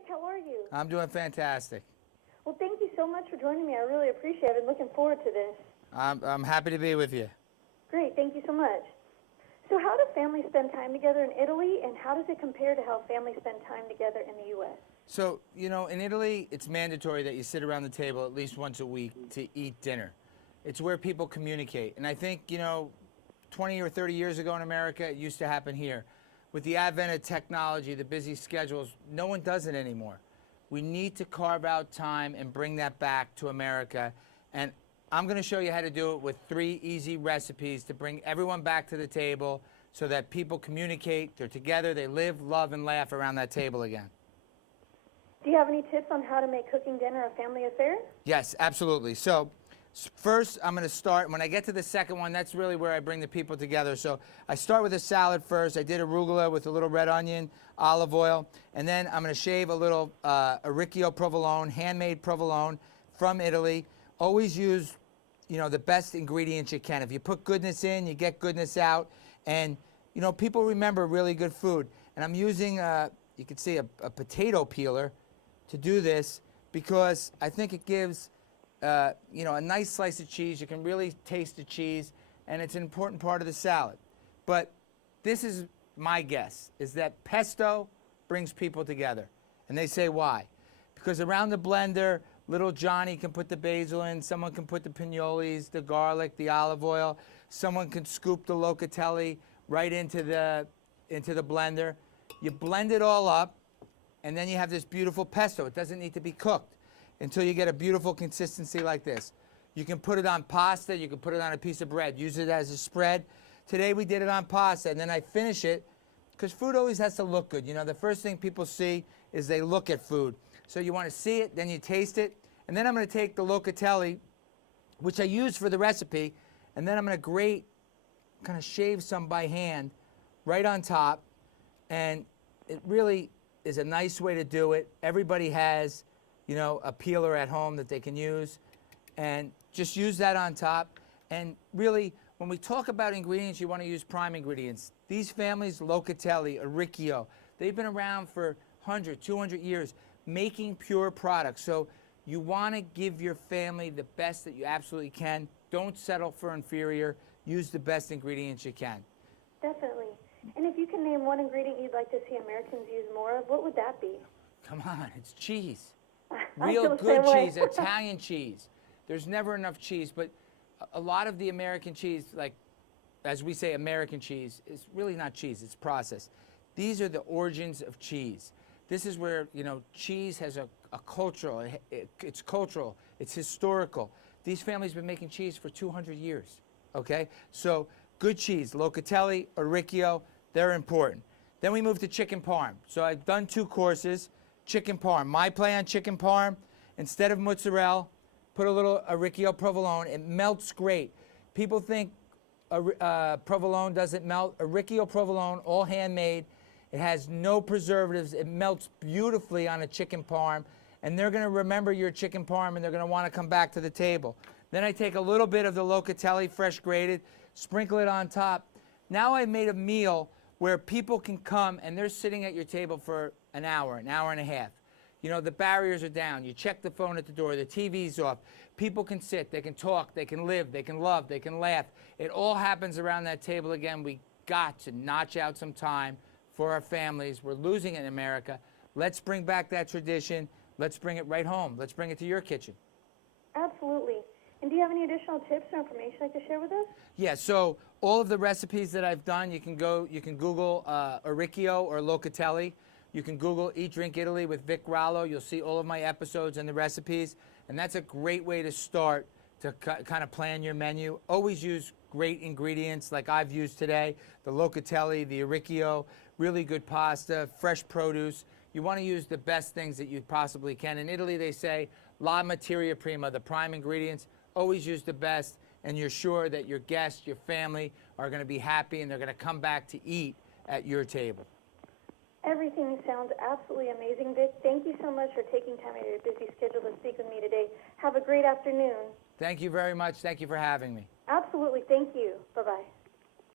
Vic. How are you? I'm doing fantastic. Well, thank you so much for joining me. I really appreciate it. I've been looking forward to this. I'm happy to be with you. Great. Thank you so much. So how do families spend time together in Italy, and how does it compare to how families spend time together in the U.S.? So, in Italy, it's mandatory that you sit around the table at least once a week to eat dinner. It's where people communicate. And I think, 20 or 30 years ago in America, it used to happen here. With the advent of technology, the busy schedules, no one does it anymore. We need to carve out time and bring that back to America. And I'm going to show you how to do it with 3 easy recipes to bring everyone back to the table so that people communicate, they're together, they live, love, and laugh around that table again. Do you have any tips on how to make cooking dinner a family affair? Yes, absolutely. So first, I'm going to start. When I get to the second one, that's really where I bring the people together. So I start with a salad first. I did arugula with a little red onion, olive oil, and then I'm going to shave a little orecchio provolone, handmade provolone from Italy. Always use, the best ingredients you can. If you put goodness in, you get goodness out. And, people remember really good food. And I'm using, you can see a potato peeler to do this because I think it gives a nice slice of cheese. You can really taste the cheese, and it's an important part of the salad. But this is my guess, is that pesto brings people together. And they say why? Because around the blender, little Johnny can put the basil in, someone can put the pinoles, the garlic, the olive oil, someone can scoop the Locatelli right into the blender. You blend it all up, and then you have this beautiful pesto. It doesn't need to be cooked until you get a beautiful consistency like this. You can put it on pasta, you can put it on a piece of bread, use it as a spread. Today we did it on pasta, and then I finish it, because food always has to look good. The first thing people see is they look at food. So you want to see it, then you taste it, and then I'm going to take the Locatelli, which I use for the recipe, and then I'm going to grate, kind of shave some by hand right on top, and it really is a nice way to do it. Everybody has a peeler at home that they can use, and just use that on top. And really, when we talk about ingredients, you want to use prime ingredients. These families, Locatelli, Orecchio, they've been around for 100, 200 years making pure products. So you want to give your family the best that you absolutely can. Don't settle for inferior. Use the best ingredients you can. Definitely. And if you can name one ingredient you'd like to see Americans use more of, what would that be? Come on, it's cheese. Real good cheese, way. Italian cheese. There's never enough cheese, but a lot of the American cheese, like as we say American cheese, is really not cheese, it's processed. These are the origins of cheese. This is where, cheese has a cultural, it's cultural, it's historical. These families have been making cheese for 200 years, okay? So good cheese, Locatelli, Orecchio, they're important. Then we move to chicken parm. So I've done 2 courses. Chicken parm. My play on chicken parm, instead of mozzarella, put a little Orecchio provolone. It melts great. People think provolone doesn't melt. Orecchio provolone, all handmade. It has no preservatives. It melts beautifully on a chicken parm. And they're going to remember your chicken parm, and they're going to want to come back to the table. Then I take a little bit of the Locatelli, fresh grated, sprinkle it on top. Now I've made a meal where people can come, and they're sitting at your table for an hour and a half. The barriers are down. You check the phone at the door. The TV's off. People can sit. They can talk. They can live. They can love. They can laugh. It all happens around that table again. We got to notch out some time for our families. We're losing it in America. Let's bring back that tradition. Let's bring it right home. Let's bring it to your kitchen. Absolutely. And do you have any additional tips or information you'd like to share with us? Yeah, so all of the recipes that I've done, you can Google Orecchio or Locatelli. You can Google Eat, Drink Italy with Vic Rallo. You'll see all of my episodes and the recipes. And that's a great way to start to kind of plan your menu. Always use great ingredients like I've used today. The Locatelli, the Orecchio, really good pasta, fresh produce. You want to use the best things that you possibly can. In Italy, they say, la materia prima, the prime ingredients. Always use the best, and you're sure that your guests, your family, are going to be happy, and they're going to come back to eat at your table. Everything sounds absolutely amazing, Vic. Thank you so much for taking time out of your busy schedule to speak with me today. Have a great afternoon. Thank you very much. Thank you for having me. Absolutely. Thank you. Bye-bye.